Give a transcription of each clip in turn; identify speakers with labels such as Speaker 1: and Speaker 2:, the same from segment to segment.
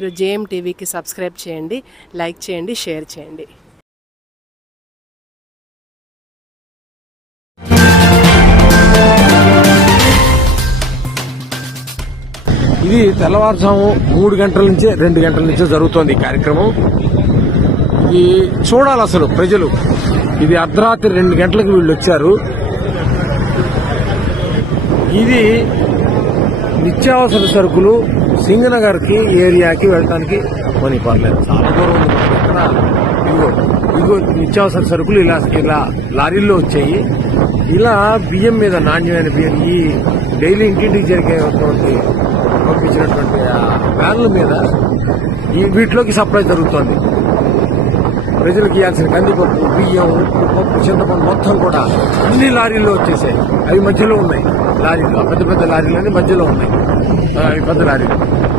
Speaker 1: మీరు జేఎం టీవీకి సబ్స్క్రైబ్ చేయండి లైక్ చేయండి షేర్ చేయండి.
Speaker 2: ఇది తెల్లవారుజాము మూడు గంటల నుంచే రెండు గంటల నుంచే జరుగుతోంది ఈ కార్యక్రమం. ఇది చూడాలి అసలు ప్రజలు. ఇది అర్ధరాత్రి రెండు గంటలకు వీళ్ళు వచ్చారు. ఇది నిత్యావసర సరుకులు సింగనగర్కి ఏరియాకి వెళ్ళడానికి పని పర్లేదు. చాలా దూరం ఉంది. ఇక్కడ ఇదిగో ఇదిగో నిత్యావసర సరుకులు ఇలా ఇలా లారీల్లో వచ్చాయి. ఇలా బియ్యం మీద నాణ్యమైన బియ్యం ఈ డైలీ ఇంటింటికి జరిగేటువంటి పంపించినటువంటి వ్యాన్ల మీద ఈ వీటిలోకి సప్లై జరుగుతోంది. ప్రజలకు ఇవ్వాల్సిన కందిపప్పు బియ్యం ఉప్పు పప్పు చింతపండు మొత్తం కూడా అన్ని లారీల్లో వచ్చేసాయి. అవి మధ్యలో ఉన్నాయి. లారీలు పెద్ద పెద్ద లారీలు అన్ని మధ్యలో ఉన్నాయి. పెద్ద లారీలు.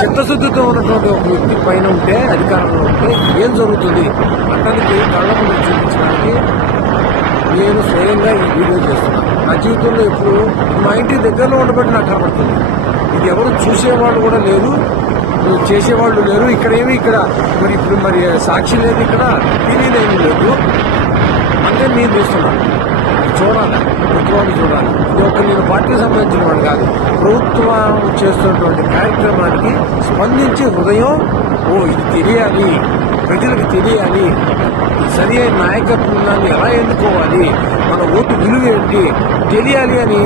Speaker 2: చిత్తశుద్ధితో ఉన్నటువంటి ఒక వ్యక్తి పైన ఉంటే అధికారంలో ఉంటే ఏం జరుగుతుంది? అతనికి కళ్ళ ముందు చూపించడానికి నేను స్వయంగా ఈ వీడియో చేస్తున్నాను నా జీవితంలో ఎప్పుడు మా ఇంటి దగ్గరలో ఉండబట్టి నాకు కనబడుతుంది. ఇది ఎవరు చూసేవాళ్ళు కూడా లేరు చేసేవాళ్ళు లేరు. ఇక్కడ ఏమి ఇక్కడ? మరి ఇప్పుడు మరి సాక్షి లేదు ఇక్కడ తెలియదేమీ లేదు. అంటే నేను చూస్తున్నాను చూడాలి. చూడాలి వాళ్ళు చూడాలి. పార్టీకి సంబంధించిన వాడు కాదు. ప్రభుత్వం చేస్తున్నటువంటి కార్యక్రమానికి స్పందించి హృదయం ఓ ఇది తెలియాలి ప్రజలకు తెలియాలి సరి అయిన నాయకత్వాన్ని ఎలా ఎన్నుకోవాలి మన ఓటు విలువ ఏంటి తెలియాలి అని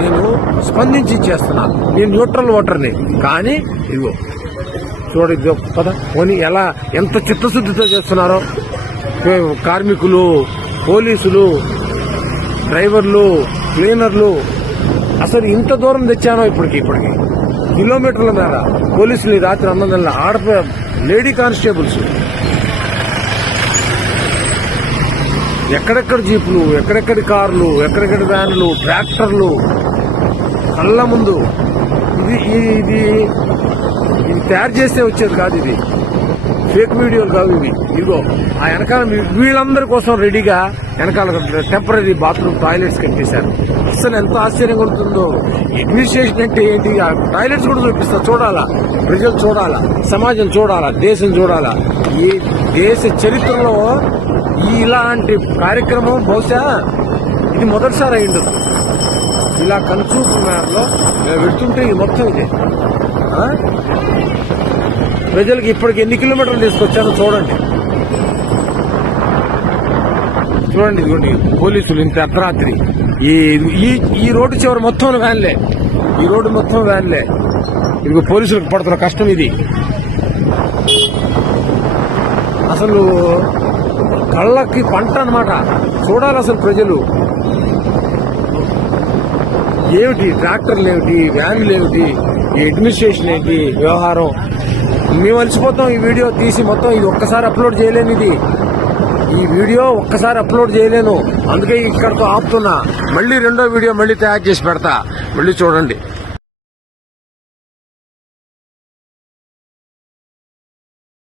Speaker 2: నేను స్పందించి చేస్తున్నాను. నేను న్యూట్రల్ ఓటర్ని. కానీ ఇదిగో చూడ ఇదిగో పద. పోనీ ఎలా ఎంత చిత్తశుద్ధితో చేస్తున్నారో. కార్మికులు పోలీసులు డ్రైవర్లు క్లీనర్లు అసలు ఇంత దూరం తెచ్చానో ఇప్పటికి ఇప్పటికి. కిలోమీటర్ల మేర పోలీసులు ఈ రాత్రి అన్నదల్లా ఆడప లేడీ కానిస్టేబుల్స్. ఎక్కడెక్కడ జీపులు ఎక్కడెక్కడి కార్లు ఎక్కడెక్కడి వ్యాన్లు ట్రాక్టర్లు. కళ్ళ ముందు. ఇది ఇది ఇది తయారు చేస్తే వచ్చేది కాదు ఇది. ఫేక్ వీడియోలు కావు ఇవి. ఇదిగో ఆ వెనకాల వీళ్ళందరి కోసం రెడీగా వెనకాల టెంపరీ బాత్రూమ్ టాయిలెట్స్ కట్టేశారు. అసలు ఎంత ఆశ్చర్యంగా ఉంటుందో. అడ్మినిస్ట్రేషన్ అంటే ఏంటి? ఆ టాయిలెట్స్ కూడా చూపిస్తా చూడాలా? ప్రజలు చూడాలా? సమాజం చూడాలా? దేశం చూడాలా? ఈ దేశ చరిత్రలో ఈ ఇలాంటి కార్యక్రమం బహుశా ఇది మొదటిసారి అయ్యిండు. ఇలా కనుచూపు మ్యాప్లో మేము వెళ్తుంటే ఇది మొత్తం ఇది. ప్రజలకు ఇప్పటికి ఎన్ని కిలోమీటర్లు తీసుకొచ్చానో చూడండి. చూడండి ఇదిగోండి పోలీసులు ఇంత అర్ధరాత్రి. ఈ ఈ ఈ రోడ్డు చివరి మొత్తం వ్యాన్లే. ఈ రోడ్డు మొత్తం వ్యాన్లే. ఇదిగో పోలీసులకు పడుతున్న కష్టం ఇది. అసలు కళ్ళకి పంట అన్నమాట. చూడాలి అసలు ప్రజలు. ఏమిటి? ట్రాక్టర్లు ఏమిటి? వ్యాన్లు ఏమిటి? ఈ అడ్మినిస్ట్రేషన్ ఏంటి? వ్యవహారం. మేము అలసిపోతాం ఈ వీడియో తీసి మొత్తం ఇది ఒక్కసారి అప్లోడ్ చేయలేను ఇది ఈ వీడియో ఒక్కసారి అప్లోడ్ చేయలేను. అందుకే ఇక్కడతో ఆపుతున్నా. మళ్ళీ రెండో వీడియో మళ్ళీ తయారు చేసి పెడతా. మళ్ళీ చూడండి.